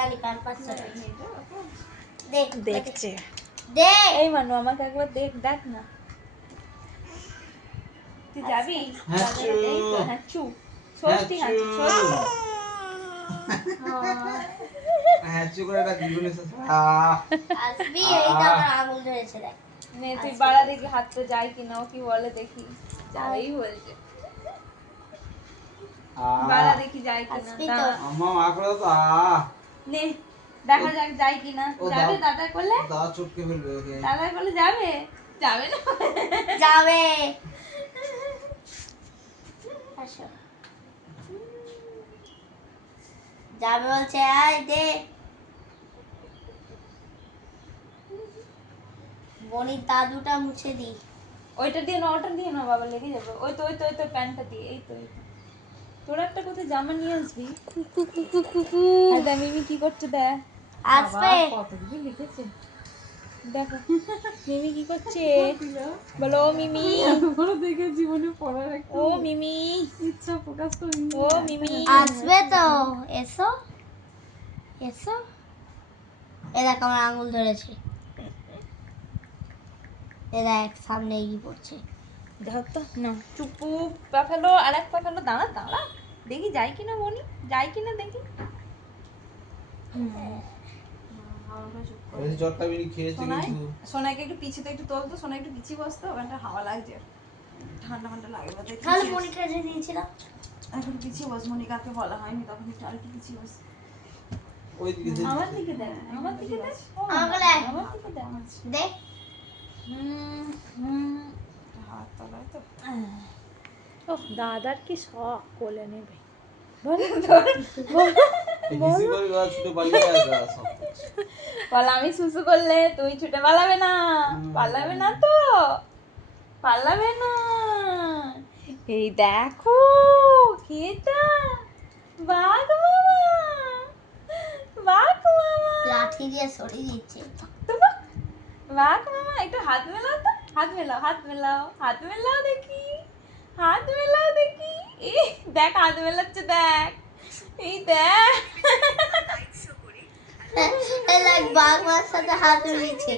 কালি কার পাশে দেখ দেখছে দেখ এই মানু আমাকে একবার দেখ না তুই যাবি এই তো হ্যাঁ চু ষষ্ঠী হাঁচু হ্যাচু করে একটা জীবনে আসবি এই তো আমার আঙুল ধরেছে দেখ নে তুই বাড়া দেখি হাত তো যায় কিনা ও কি বলে দেখি যাই বলছে বাড়া দেখি যায় কিনা আসবি তো আম্মা মা করে তো নে দেখা যাক যায় কিনা যাবে দাদা করলে দাদা চটকে ফেলবে ওকে দাদা করলে যাবে যাবে না যাবে আসো যাবে বলছে আয় দে বনির দাদুটা মুছে দি ওইটা দিয়ে না ওটা দিয়ে না বাবা লেগে যাবে ওই তো প্যান্টটা দিয়ে এই তো তোরা একটা কোথায় জামা নিয়ে আসবি আর দেখ মিমি কি করছে দেখ আসবে কত কিছু লিখেছে দেখো মিমি কি করছে বলো ও মিমি বড় দেখে জীবনে পড়ার একটা ও মিমি ইচ্ছা প্রকাশ করি ও মিমি আসবে তো এসো এসো এ দেখ আমার আঙুল ধরেছে এ দেখ সামনে এগিয়ে পড়ছে ধর তো না চুপু পা ফেলো আর এক পা ফেলো দাঁড়া দেখি যায় কিনা বনি যায় কিনা দেখি ওই জটটা বিনি খেয়েছে কিন্তু সোনাইকে একটু পিছিয়ে তো একটু তোলতো সোনাই একটু পিছিয়ে বসতো ওখানটা হাওয়া লাগছে ঠান্ডা লাগে বোধহয় তাহলে মনিকা যে দিয়েছিলাম এখন পিছিয়ে বস মনিকাকে বলা হয়নি তখন একটু আর একটু পিছিয়ে বস ওই দিকে আমার দিকে দেখ আমার দিকে দেখ আমাকে দেখ। আমার দিকে দেখ দেখ হাত তলায় তো ও দাদার কি শখ কোলে নেবে হিসি করে গা ছুটে পালিয়ে গেছে সব বল আমি সুসু করলে তুই ছুটে পালাবে না পালাবে না তো পালাবে না এই দেখো কেটা বাঘ মামা লাঠি দিয়ে সরিয়ে দিচ্ছে তো বাঘ মামা একটু হাত মেলাও তো হাত মেলাও দেখি এই দেখ হাত মেলাচ্ছে দেখ এই দেখ এই দেখ বাঘ মার সাথে হাত মিলিয়েছে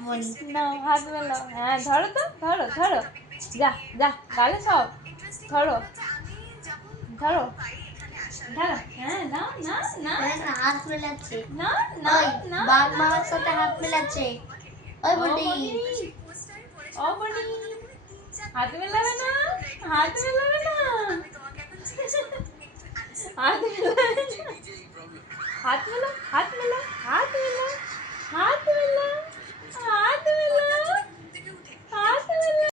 মনি না হাত মেলাও হ্যাঁ ধরো তো ধরো যা গালে সব ধরো হ্যাঁ না দেখ না হাত মেলাচ্ছে না ওই বাঘ মামার সাথে হাত মেলাচ্ছে ওই বলি ও বনি হাত মেলাবে না হাত মেলাবে না হাত মেলাও